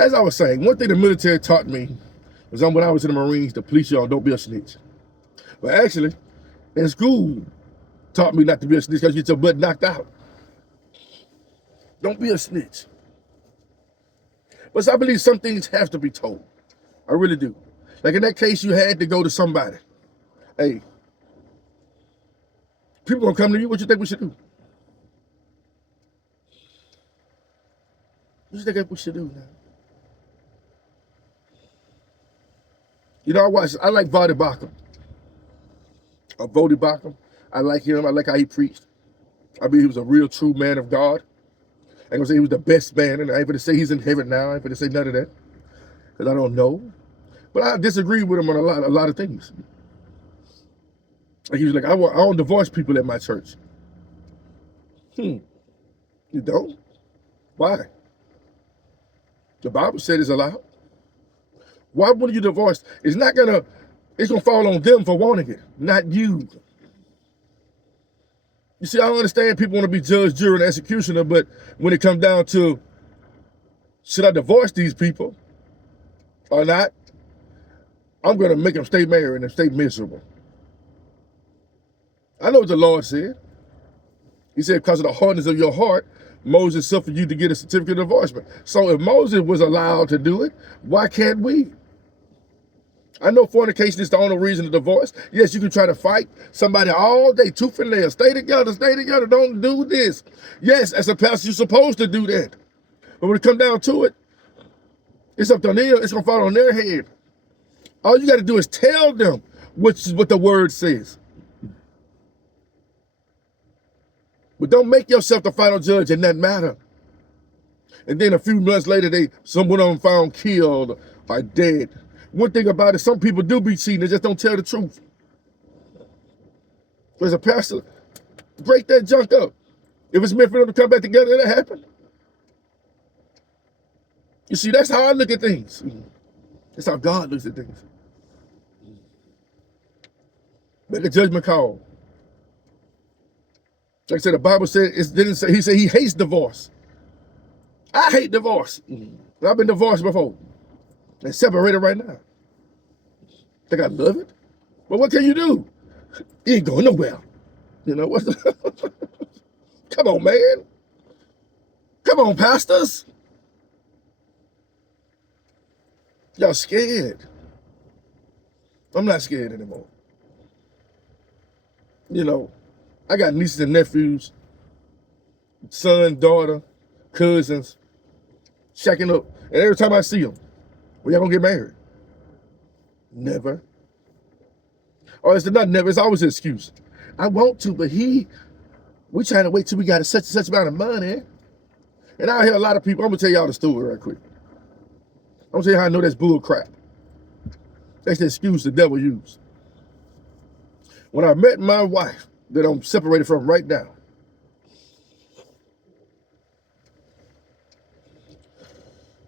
as I was saying, one thing the military taught me was when I was in the Marines, the police y'all don't be a snitch. But actually, in school, taught me not to be a snitch because you get your butt knocked out. Don't be a snitch. But I believe some things have to be told. I really do. Like in that case, you had to go to somebody. Hey, people gonna come to you. What you think we should do? What you think we should do now? You know, I like Vadi Bakum. Vodi Bakum. I like him. I like how he preached. I mean, he was a real true man of God. I ain't gonna say he was the best man, and I ain't gonna say he's in heaven now. I ain't gonna say none of that, because I don't know. But I disagree with him on a lot of things. Like he was like, I don't divorce people at my church. You don't? Why? The Bible said it's allowed. Why wouldn't you divorce? It's gonna fall on them for wanting it, not you. You see, I don't understand people want to be judge, jury, and executioner, but when it comes down to, should I divorce these people or not? I'm going to make them stay married and stay miserable. I know what the Lord said. He said, because of the hardness of your heart, Moses suffered you to get a certificate of divorcement. So if Moses was allowed to do it, why can't we? I know fornication is the only reason to divorce. Yes, you can try to fight somebody all day, tooth and nail. Stay together, don't do this. Yes, as a pastor, you're supposed to do that. But when it comes down to it, it's up to them. It's going to fall on their head. All you got to do is tell them what the word says. But don't make yourself the final judge in that matter. And then a few months later, someone of them found killed or dead. One thing about it, some people do be cheating, they just don't tell the truth. As a pastor, break that junk up. If it's meant for them to come back together, it'll happen. You see, that's how I look at things. That's how God looks at things. Make a judgment call. Like I said, the Bible said, he said he hates divorce. I hate divorce. I've been divorced before. And separated right now. Think I love it? But what can you do? You ain't going nowhere. You know what? Come on, man. Come on, pastors. Y'all scared. I'm not scared anymore. You know, I got nieces and nephews, son, daughter, cousins, shacking up. And every time I see them, when y'all gonna get married? Never. Or it's not never, it's always an excuse. I want to, but we trying to wait till we got such and such amount of money. And I hear a lot of people, I'm gonna tell y'all the story right quick. I'm gonna tell you how I know that's bull crap. That's the excuse the devil used. When I met my wife, that I'm separated from right now,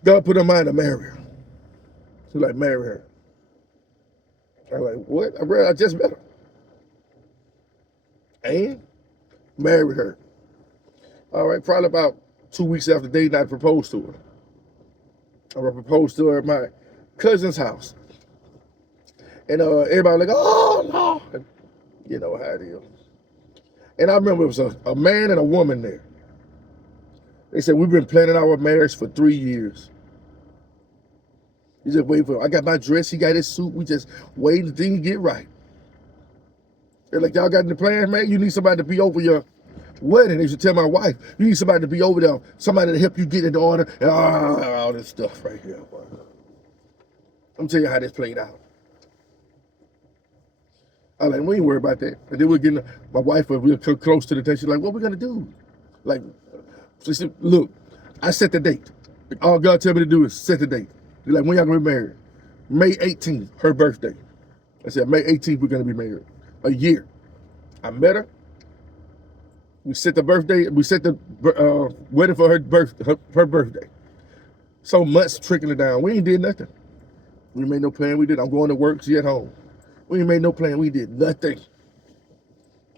God put in mind to marry her. She's like, marry her. I'm like, what? I just met her. And married her. All right, probably about 2 weeks after dating, I proposed to her. I proposed to her at my cousin's house. And everybody was like, oh, no. And you know how it is. And I remember it was a man and a woman there. They said, we've been planning our marriage for 3 years. You just wait for, I got my dress, he got his suit, we just waiting until things get right. They're like, y'all got any plans, man? You need somebody to be over your wedding. They should tell my wife, you need somebody to be over there, somebody to help you get in order, and all this stuff right here. I'm telling you how this played out. I was like, we ain't worried about that. And then we're getting, my wife, we were close to the day, she's like, what we gonna do? Like, she said, look, I set the date. All God tell me to do is set the date. He's like, when y'all gonna be married? May 18th, her birthday. I said, May 18th, we're gonna be married. A year. I met her. We set the wedding for her birthday. So months trickling down. We ain't did nothing. We made no plan. I'm going to work. She at home. We ain't made no plan. We did nothing.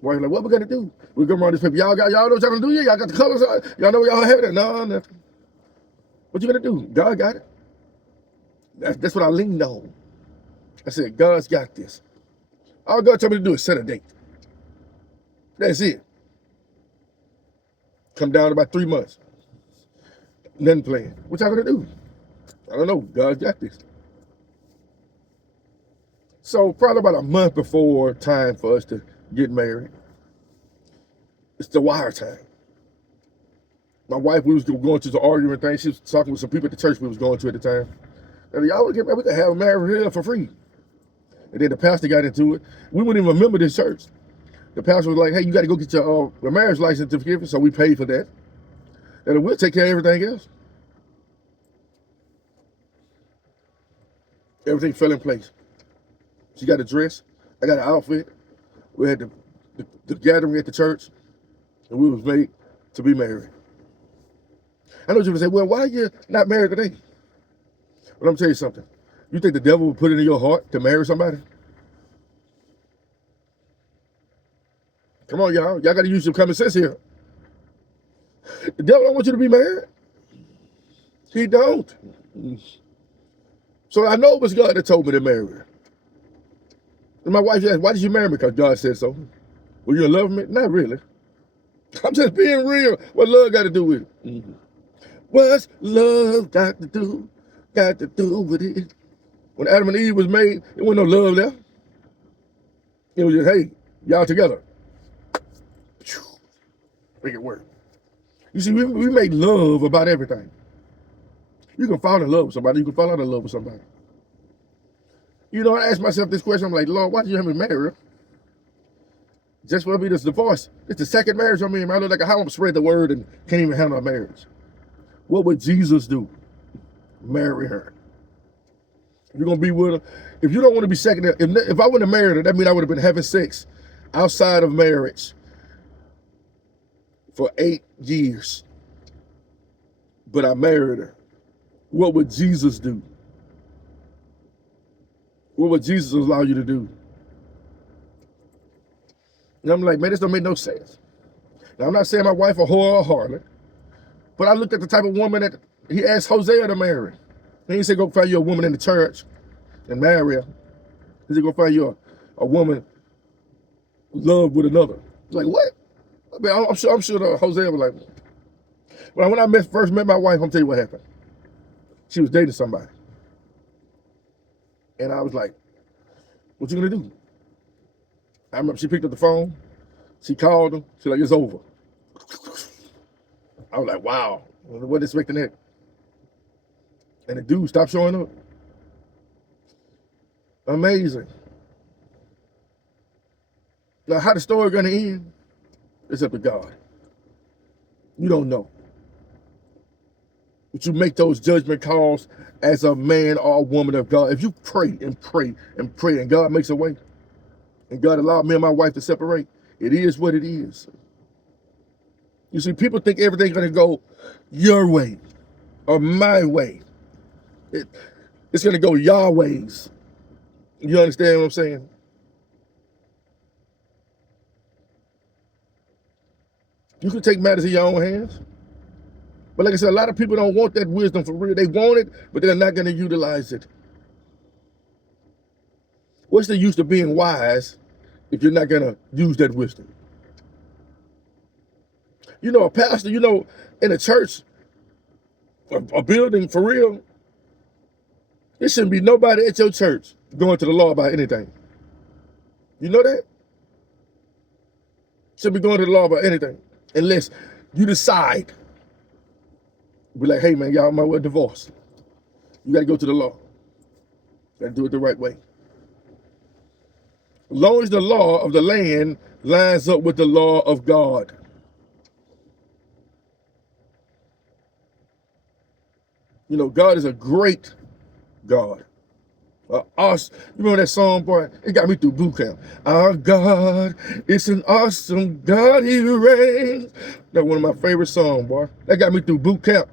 Wife like, what we gonna do? We go around this paper. Y'all know what y'all gonna do? Y'all got the colors. Y'all know y'all have it. No, nothing. What you gonna do? God got it. That's what I leaned on. I said, God's got this. All God told me to do is set a date. That's it. Come down in about 3 months. Nothing planned. What y'all gonna do? I don't know. God's got this. So probably about a month before time for us to get married, it's the wire time. My wife, we was going to the argument thing. She was talking with some people at the church we was going to at the time. And y'all would get married, we could have a marriage here for free. And then the pastor got into it. We wouldn't even remember this church. The pastor was like, hey, you got to go get your marriage license certificate. So we paid for that. And we'll take care of everything else. Everything fell in place. She got a dress. I got an outfit. We had the gathering at the church. And we was made to be married. I know you would say, well, why are you not married today? But I'm tell you something. You think the devil would put it in your heart to marry somebody? Come on, y'all. Y'all got to use some common sense here. The devil don't want you to be married. He don't. So I know it was God that told me to marry her. And my wife asked, why did you marry me? Because God said so. Were you in love with me? Not really. I'm just being real. What love got to do with it? Mm-hmm. What's love got to do? Got to do with it. When Adam and Eve was made, there wasn't no love there. It was just, hey, y'all together. Make it work. You see, we make love about everything. You can fall in love with somebody. You can fall out of love with somebody. You know, I ask myself this question. I'm like, Lord, why did you have me marry her? Just for me this divorce. It's the second marriage I'm in. I look like how I'm spread the word and can't even handle a marriage. What would Jesus do? Marry her. If you're going to be with her, if you don't want to be second, if I wouldn't have married her, that means I would have been having sex outside of marriage for 8 years. But I married her. What would Jesus do? What would Jesus allow you to do? And I'm like, man, this don't make no sense. Now, I'm not saying my wife a whore or a harlot, but I looked at the type of woman that he asked Hosea to marry. He didn't say go find you a woman in the church and marry her. He said go find you a woman love with another. Like, what? I mean, I'm sure Hosea was like, well, when I first met my wife, I'm tell you what happened. She was dating somebody. And I was like, what you gonna do? I remember she picked up the phone. She called him. She's like, it's over. I was like, wow. I wasn't expecting that. And the dude stopped showing up. Amazing. Now, how the story gonna end? It's up to God. You don't know. But you make those judgment calls as a man or a woman of God. If you pray and pray and pray and God makes a way, and God allowed me and my wife to separate, it is what it is. You see, people think everything's going to go your way or my way. It's going to go Yahweh's. You understand what I'm saying? You can take matters in your own hands. But like I said, a lot of people don't want that wisdom for real. They want it, but they're not going to utilize it. What's the use of being wise if you're not going to use that wisdom? You know, a pastor, you know, in a church, a building for real, there shouldn't be nobody at your church going to the law about anything. You know that? Shouldn't be going to the law about anything unless you decide. Be like, hey man, y'all might well divorce. You got to go to the law. You got to do it the right way. As long as the law of the land lines up with the law of God. You know, God is a great God. Awesome. You remember that song, boy? It got me through boot camp. Our God is an awesome God, He reigns. That's one of my favorite songs, boy. That got me through boot camp.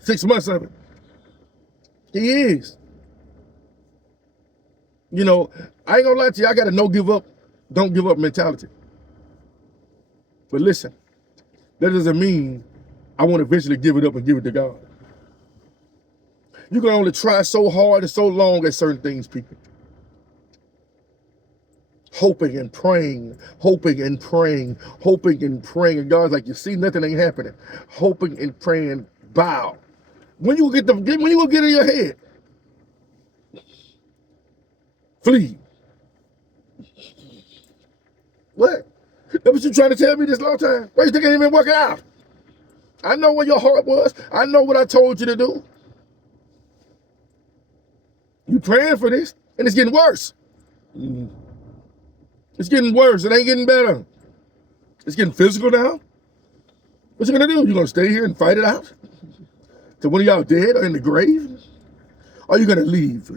6 months of it. He is. You know, I ain't gonna lie to you, I got a no give up, don't give up mentality. But listen, that doesn't mean I want to eventually give it up and give it to God. You can only try so hard and so long at certain things, people. Hoping and praying, hoping and praying, hoping and praying. And God's like, you see, nothing ain't happening. Hoping and praying, bow. When you get in your head, flee. What? That's what you trying to tell me this long time? Why you think I ain't been working out? I know where your heart was. I know what I told you to do. You praying for this, and it's getting worse. It's getting worse. It ain't getting better. It's getting physical now. What you gonna do? You gonna stay here and fight it out? Till one of y'all dead or in the grave? Or you gonna leave?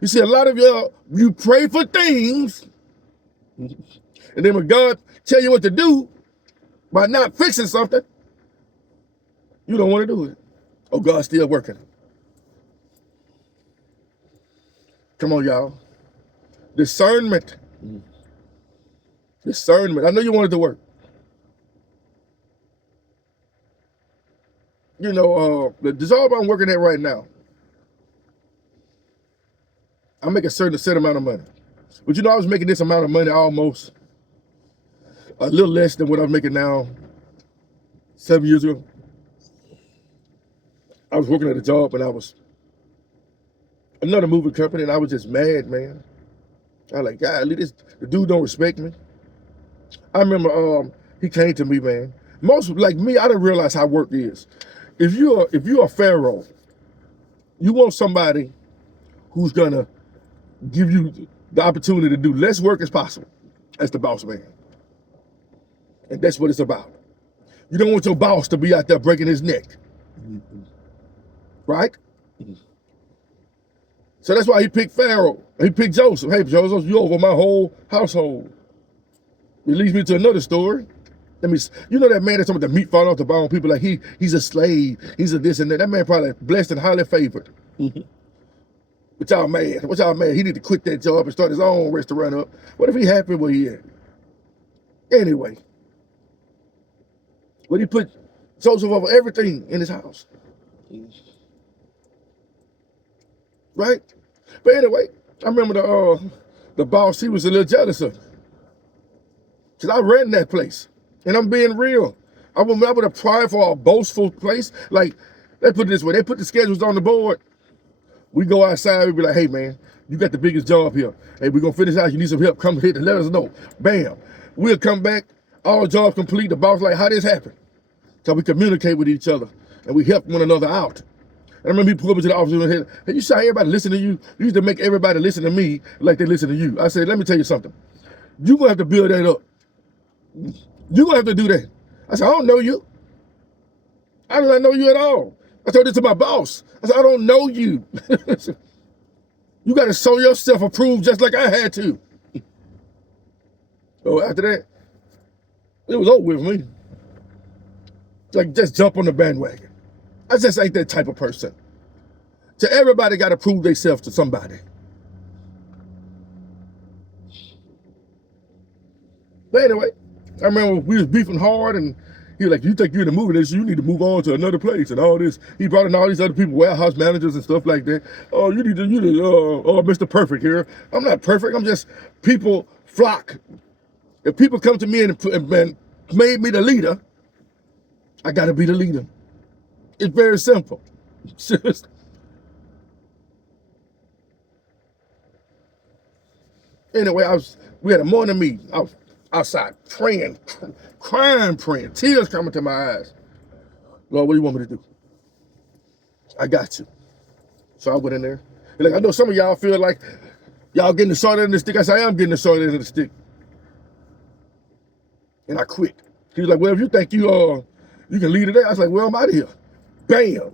You see, a lot of y'all, you pray for things, and then when God tell you what to do by not fixing something, you don't want to do it. Oh, God's still working. Come on, y'all. Discernment. Discernment. I know you wanted to work. You know, the job I'm working at right now, I make a certain set amount of money. But you know, I was making this amount of money almost a little less than what I'm making now 7 years ago. I was working at a job and I was another moving company and I was just mad, man. I was like, God, the dude don't respect me. I remember he came to me, man. Most like me, I didn't realize how work is. If you're a pharaoh, you want somebody who's gonna give you the opportunity to do less work as possible. That's the boss man. And that's what it's about. You don't want your boss to be out there breaking his neck. Right? So that's why he picked Pharaoh. He picked Joseph. Hey, Joseph, you over my whole household. It leads me to another story. You know that man that's talking about the meat falling off the bone? People like he's a slave. He's a this and that. That man probably blessed and highly favored. But y'all mad. What y'all mad? He need to quit that job and start his own restaurant up. What if he happy where he at? Anyway. But he put Joseph over everything in his house. Right? But anyway, I remember the boss, he was a little jealous of me. Because I ran that place. And I'm being real. I would apply for a boastful place. Like, let's put it this way. They put the schedules on the board. We go outside, we be like, hey man, you got the biggest job here. Hey, we're gonna finish out, you need some help, come hit and let us know. Bam. We'll come back, all jobs complete. The boss like, how this happen? So we communicate with each other and we help one another out. And I remember he pulled me to the office and said, hey, you saw everybody listen to you? You used to make everybody listen to me like they listen to you. I said, let me tell you something. You're gonna have to build that up. You're gonna have to do that. I said, I don't know you. I do not know you at all. I told this to my boss. I said, I don't know you. You got to show yourself approved just like I had to. So after that, it was over with me. Like, just jump on the bandwagon. I just ain't that type of person. So everybody got to prove themselves to somebody. But anyway, I remember we was beefing hard and he was like, you think you're in the movie industry, you need to move on to another place and all this. He brought in all these other people, warehouse managers and stuff like that. Oh, you need to Mr. Perfect here. I'm not perfect, I'm just people flock. If people come to me and made me the leader, I gotta be the leader. It's very simple. Anyway, we had a morning meeting. I was outside praying, crying, praying, tears coming to my eyes. Lord, what do you want me to do? I got you. So I went in there. And like, I know some of y'all feel like y'all getting the short end of the stick. I said, I am getting the short end of the stick. And I quit. He was like, well, if you think you can lead today, I was like, well, I'm out of here. Bam.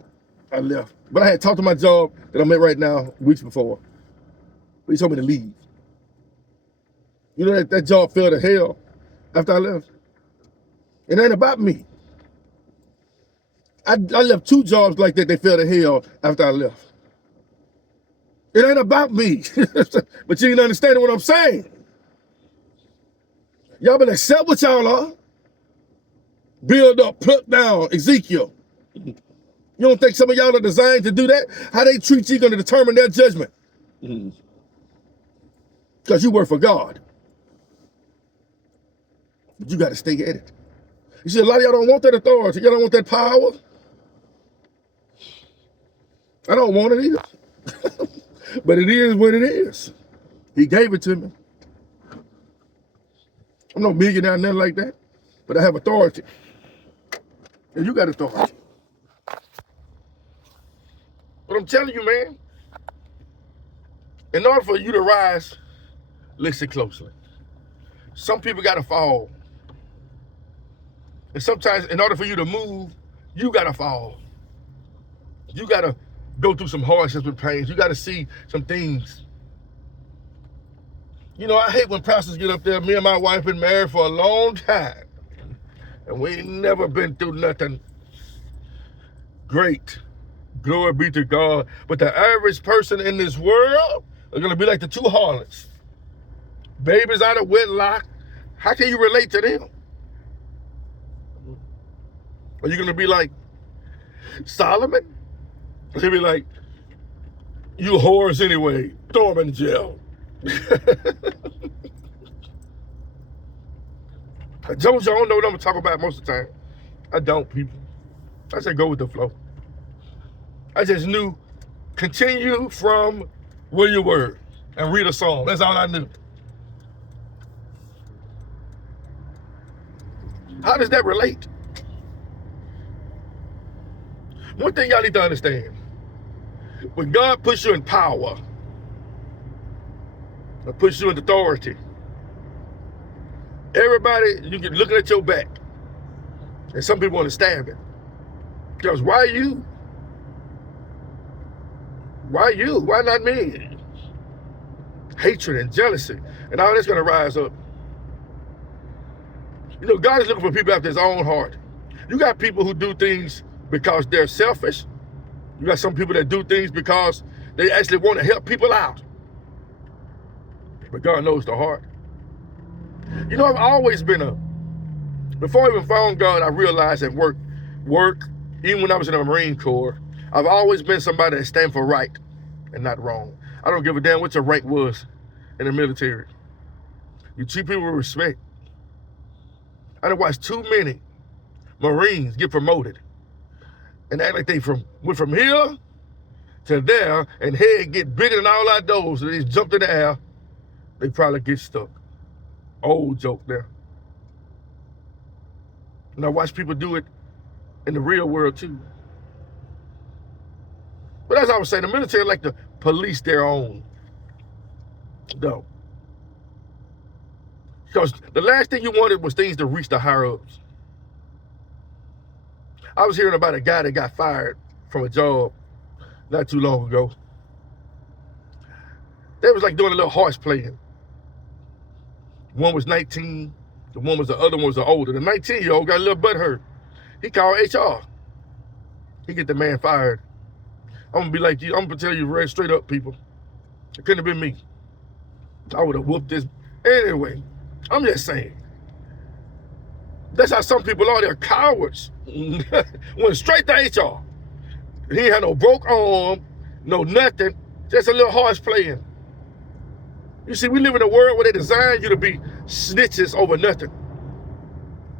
I left. But I had talked to my job that I'm at right now weeks before. But he told me to leave. You know that job fell to hell after I left. It ain't about me. I left 2 jobs like that, they fell to hell after I left. It ain't about me. But you ain't understanding what I'm saying. Y'all better accept what y'all are. Build up, pluck down, Ezekiel. You don't think some of y'all are designed to do that? How they treat you going to determine their judgment. Because you work for God. But you got to stay at it. You see, a lot of y'all don't want that authority. Y'all don't want that power. I don't want it either. But it is what it is. He gave it to me. I'm no millionaire, nothing like that. But I have authority. And you got authority. But I'm telling you, man, in order for you to rise, listen closely. Some people got to fall. And sometimes in order for you to move, you got to fall. You got to go through some hardships with pains. You got to see some things. You know, I hate when pastors get up there. Me and my wife been married for a long time. And we ain't never been through nothing great. Glory be to God. But the average person in this world are going to be like the two harlots. Babies out of wedlock. How can you relate to them? Are you going to be like Solomon? He'll be like, you whores anyway. Throw them in jail. I told you I don't know what I'm going to talk about most of the time. I don't, people. I said go with the flow. I just knew continue from where you were and read a psalm. That's all I knew. How does that relate? One thing y'all need to understand. When God puts you in power, or puts you in authority, everybody, you get looking at your back. And some people want to stab it. Because why you? Why you? Why not me? Hatred and jealousy and all that's going to rise up. You know, God is looking for people after his own heart. You got people who do things because they're selfish. You got some people that do things because they actually want to help people out. But God knows the heart. You know, I've always been before I even found God, I realized at work, even when I was in the Marine Corps, I've always been somebody that stands for right and not wrong. I don't give a damn what your rank was in the military. You treat people with respect. I done watched too many Marines get promoted and act like they went from here to there and head get bigger than all our doors. So they just jumped in the air. They probably get stuck. Old joke there. And I watch people do it in the real world too. But as I was saying, the military like to police their own. Though. Because the last thing you wanted was things to reach the higher ups. I was hearing about a guy that got fired from a job not too long ago. They was like doing a little horse playing. One was 19, the other one was older. The 19-year-old got a little butt hurt. He called HR. He get the man fired. I'm gonna be like you. I'm gonna tell you right straight up, people. It couldn't have been me. I would have whooped this. Anyway, I'm just saying. That's how some people are. They're cowards. Went straight to HR. He ain't had no broke arm, no nothing. Just a little horse playing. You see, we live in a world where they design you to be snitches over nothing.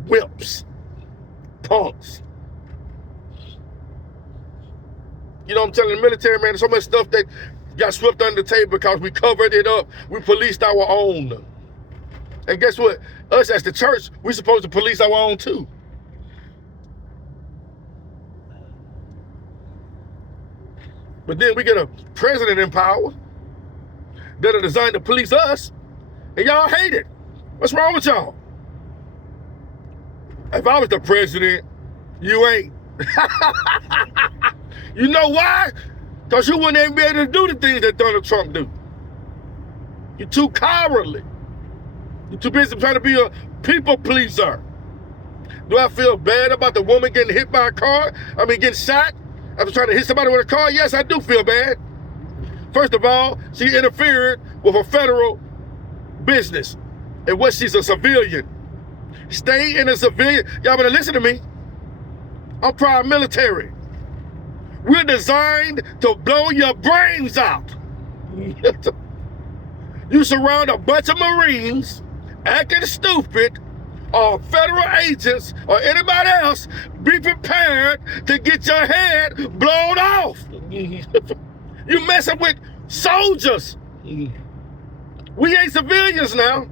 Wimps. Punks. You know what I'm telling the military, man, there's so much stuff that got swept under the table because we covered it up. We policed our own. And guess what? Us as the church, we're supposed to police our own too. But then we get a president in power that are designed to police us, and y'all hate it. What's wrong with y'all? If I was the president, you ain't. You know why? Because you wouldn't even be able to do the things that Donald Trump do. You're too cowardly. You're too busy trying to be a people pleaser. Do I feel bad about the woman getting hit by a car? I mean, getting shot after trying to hit somebody with a car? Yes, I do feel bad. First of all, she interfered with a federal business. And what, she's a civilian. Stay in a civilian. Y'all better listen to me. I'm proud military. We're designed to blow your brains out. You surround a bunch of Marines acting stupid, or federal agents, or anybody else, be prepared to get your head blown off. You messing with soldiers. We ain't civilians now.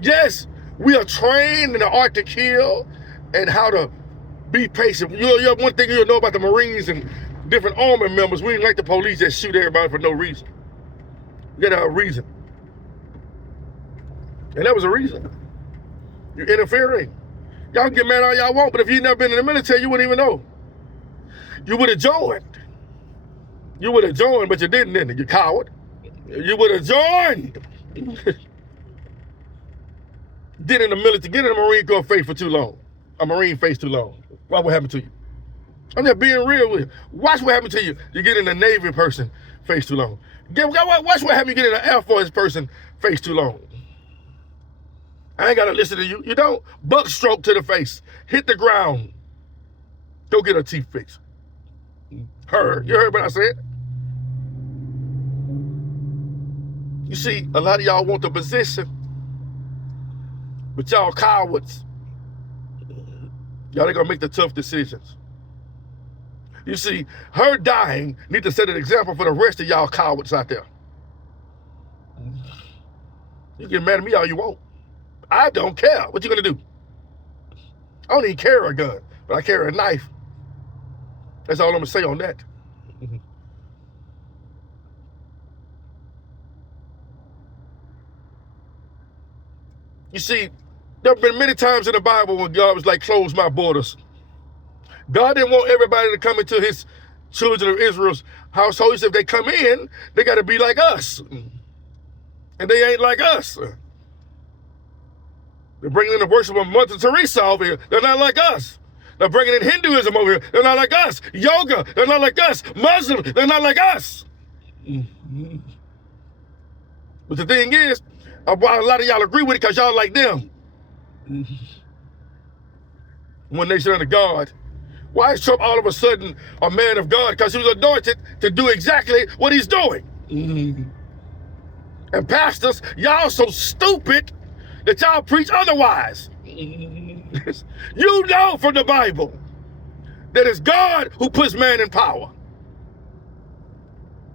Yes, we are trained in the art to kill and how to be patient. One thing you'll know about the Marines and different army members, we ain't like the police that shoot everybody for no reason. You gotta have a reason. And that was a reason. You're interfering. Y'all can get mad all y'all want, but if you've never been in the military, you wouldn't even know. You would have joined. You would have joined, but you didn't, you coward. You would have joined. Get in the military, get in the Marine Corps face for too long. A Marine face too long. Watch what happened to you. I'm just being real with you. Watch what happened to you. You get in the Navy person face too long. Watch what happened, you get in the Air Force person face too long. I ain't gotta listen to you. You don't. Buck stroke to the face. Hit the ground. Go get her teeth fixed. You heard what I said? You see, a lot of y'all want the position, but y'all cowards. Y'all ain't gonna make the tough decisions. You see, her dying need to set an example for the rest of y'all cowards out there. You get mad at me all you want. I don't care. What you gonna do? I don't even carry a gun, but I carry a knife. That's all I'm gonna say on that. You see, there have been many times in the Bible when God was like, close my borders. God didn't want everybody to come into his children of Israel's household. He said if they come in, they got to be like us. And they ain't like us. They're bringing in the worship of Mother Teresa over here. They're not like us. They're bringing in Hinduism over here. They're not like us. Yoga, they're not like us. Muslim, they're not like us. But the thing is, a lot of y'all agree with it because y'all like them. One nation under God. Why is Trump all of a sudden a man of God? Because he was anointed to do exactly what he's doing. And pastors, y'all so stupid that y'all preach otherwise. You know from the Bible that it's God who puts man in power.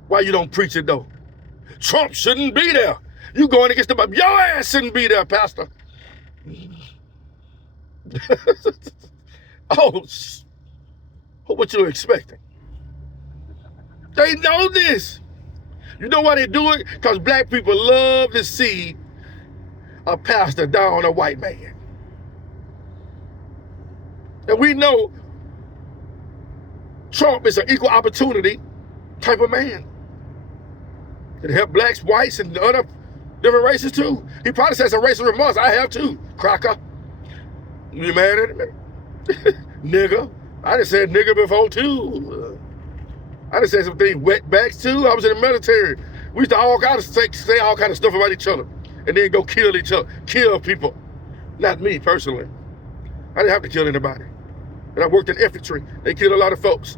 Why you don't preach it though? Trump shouldn't be there. You going against the Bible. Your ass shouldn't be there, pastor. Oh, what you expecting? They know this. You know why they do it? Because black people love to see a pastor down a white man. And we know Trump is an equal opportunity type of man. It help blacks, whites, and other different races too. He probably says some racial remarks. I have too, cracker. You mad at me? Nigga. I done said nigga before too. I done said some things, wetbacks too. I was in the military. We used to all kind of say all kind of stuff about each other and then go kill each other, kill people. Not me personally. I didn't have to kill anybody. And I worked in infantry. They killed a lot of folks.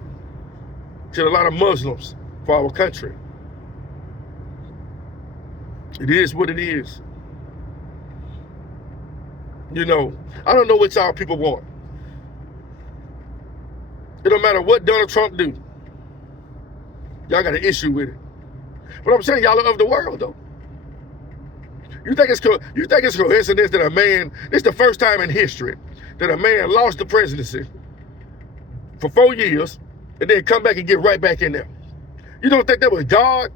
Killed a lot of Muslims for our country. It is what it is. You know, I don't know what y'all people want. It don't matter what Donald Trump do. Y'all got an issue with it. But I'm saying y'all are of the world though. You think it's coincidence that a man, this is the first time in history that a man lost the presidency for 4 years and then come back and get right back in there. You don't think that was God?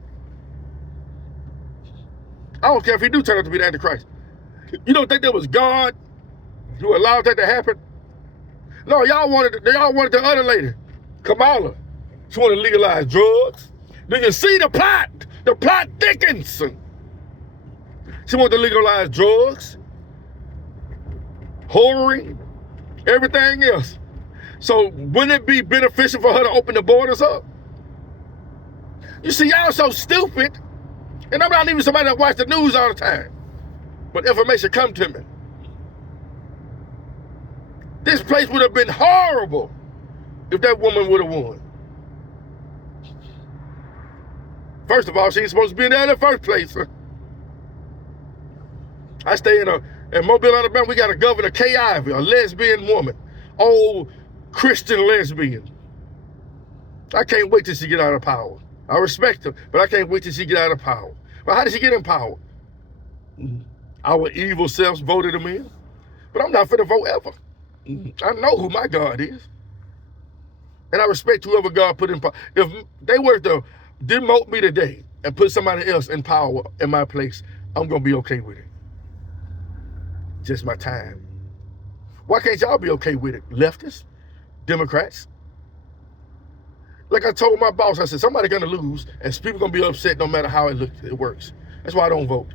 I don't care if he do turn out to be the Antichrist. You don't think that was God who allowed that to happen? No, y'all wanted the other lady, Kamala. She wanted to legalize drugs. Do you see the plot? The plot thickens. She wanted to legalize drugs, whoring, everything else. So wouldn't it be beneficial for her to open the borders up? You see, y'all so stupid. And I'm not even somebody that watch the news all the time. But information come to me. This place would have been horrible if that woman would have won? First of all, she ain't supposed to be in there in the first place. I stay in Mobile, Alabama. We got a Governor Kay Ivey, a lesbian woman, old Christian lesbian. I can't wait till she get out of power. I respect her, but I can't wait till she get out of power. But how did she get in power? Our evil selves voted them in. But I'm not finna vote ever. I know who my God is. And I respect whoever God put in power. If they were to demote me today and put somebody else in power in my place, I'm going to be okay with it. Just my time. Why can't y'all be okay with it? Leftists? Democrats? Like I told my boss, I said, somebody going to lose and people going to be upset no matter how it works. That's why I don't vote.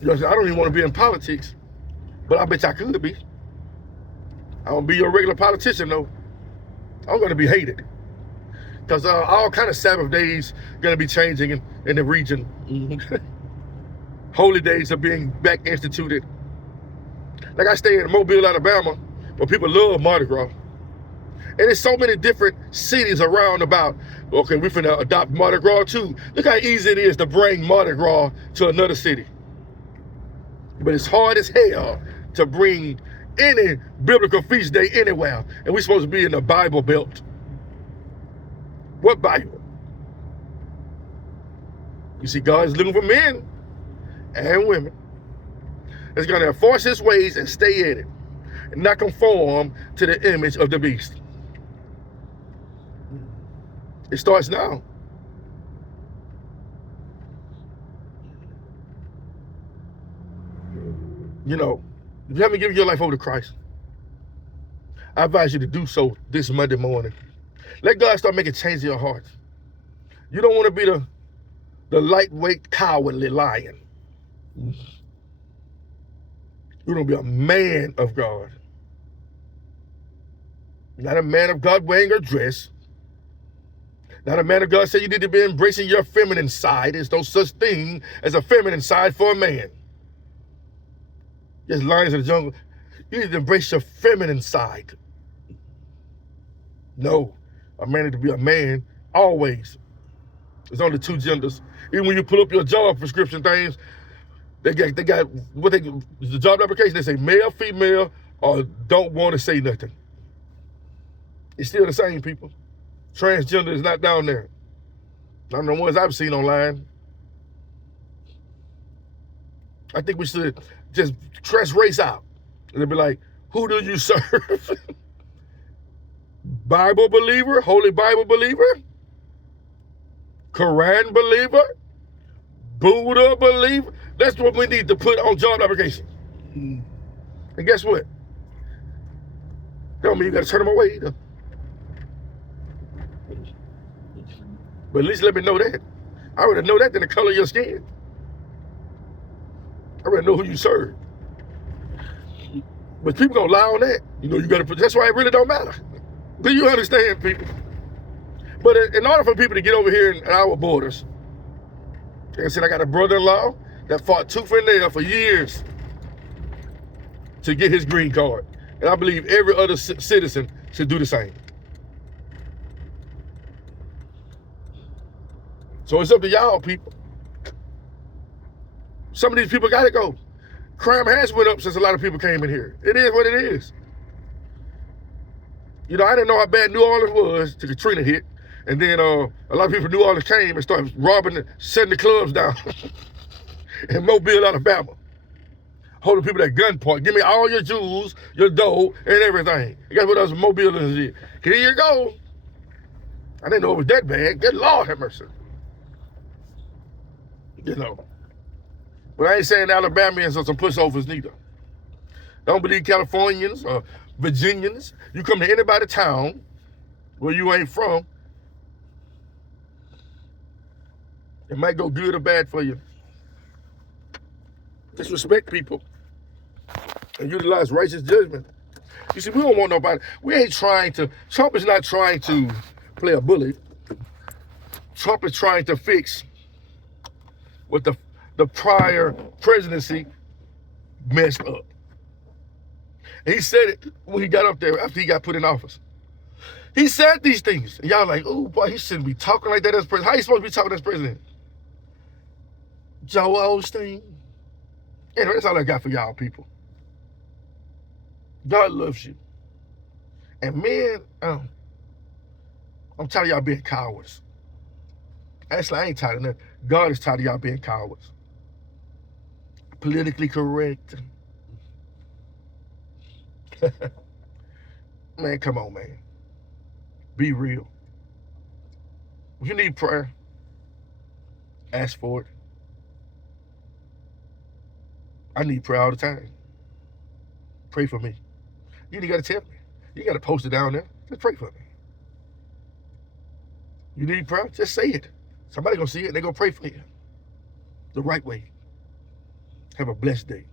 You know, I don't even want to be in politics, but I bet I could be. I don't be your regular politician, though. I'm going to be hated. Because all kind of Sabbath days going to be changing in the region. Holy days are being back instituted. Like I stay in Mobile, Alabama, where people love Mardi Gras. And there's so many different cities around about, okay, we finna adopt Mardi Gras too. Look how easy it is to bring Mardi Gras to another city. But it's hard as hell to bring any biblical feast day anywhere. And we're supposed to be in the Bible Belt. What Bible? You see, God is looking for men and women that's going to enforce his ways and stay in it and not conform to the image of the beast. It starts now. You know, if you haven't given your life over to Christ, I advise you to do so this Monday morning. Let God start making change in your heart. You don't want to be the lightweight, cowardly lion. You want to be a man of God. Not a man of God wearing a dress. Not a man of God saying you need to be embracing your feminine side. There's no such thing as a feminine side for a man. Just lions in the jungle. You need to embrace your feminine side. No, a man needs to be a man always. There's only two genders. Even when you pull up your job prescription things, they got what the job application, they say male, female, or don't want to say nothing. It's still the same, people. Transgender is not down there. Not the ones I've seen online. I think we should just dress race out. And they'll be like, who do you serve? Bible believer? Holy Bible believer? Quran believer? Buddha believer? That's what we need to put on job application. And guess what? Don't mean you got to turn them away either. But at least let me know that. I rather know that than the color of your skin. I rather know who you serve. But people gonna lie on that. You know, you gotta put, that's why it really don't matter. Do you understand, people? But in order for people to get over here in our borders, like I said, I got a brother-in-law that fought tooth and nail for years to get his green card. And I believe every other citizen should do the same. So it's up to y'all, people. Some of these people got to go. Crime has went up since a lot of people came in here. It is what it is. You know, I didn't know how bad New Orleans was till Katrina hit. And then a lot of people from New Orleans came and started robbing, setting the clubs down in Mobile, Alabama. Holding people at gunpoint. Give me all your jewels, your dough, and everything. You guess what else Mobile is? Here you go. I didn't know it was that bad. Good Lord have mercy. You know. But I ain't saying Alabamians are some pushovers neither. Don't believe Californians or Virginians. You come to anybody's town where you ain't from, it might go good or bad for you. Disrespect people and utilize righteous judgment. You see, we don't want nobody. We ain't trying to, Trump is not trying to play a bully. Trump is trying to fix what the prior presidency messed up. And he said it when he got up there after he got put in office. He said these things. And y'all like, oh boy, he shouldn't be talking like that as president. How you supposed to be talking as president? Joe Osteen. Anyway, that's all I got for y'all people. God loves you. And men, I'm tired of y'all being cowards. Actually, I ain't tired of that. God is tired of y'all being cowards. Politically correct. Man, come on, man. Be real. If you need prayer, ask for it. I need prayer all the time. Pray for me. You ain't got to tell me. You got to post it down there. Just pray for me. You need prayer? Just say it. Somebody gonna see it and they gonna pray for you. The right way. Have a blessed day.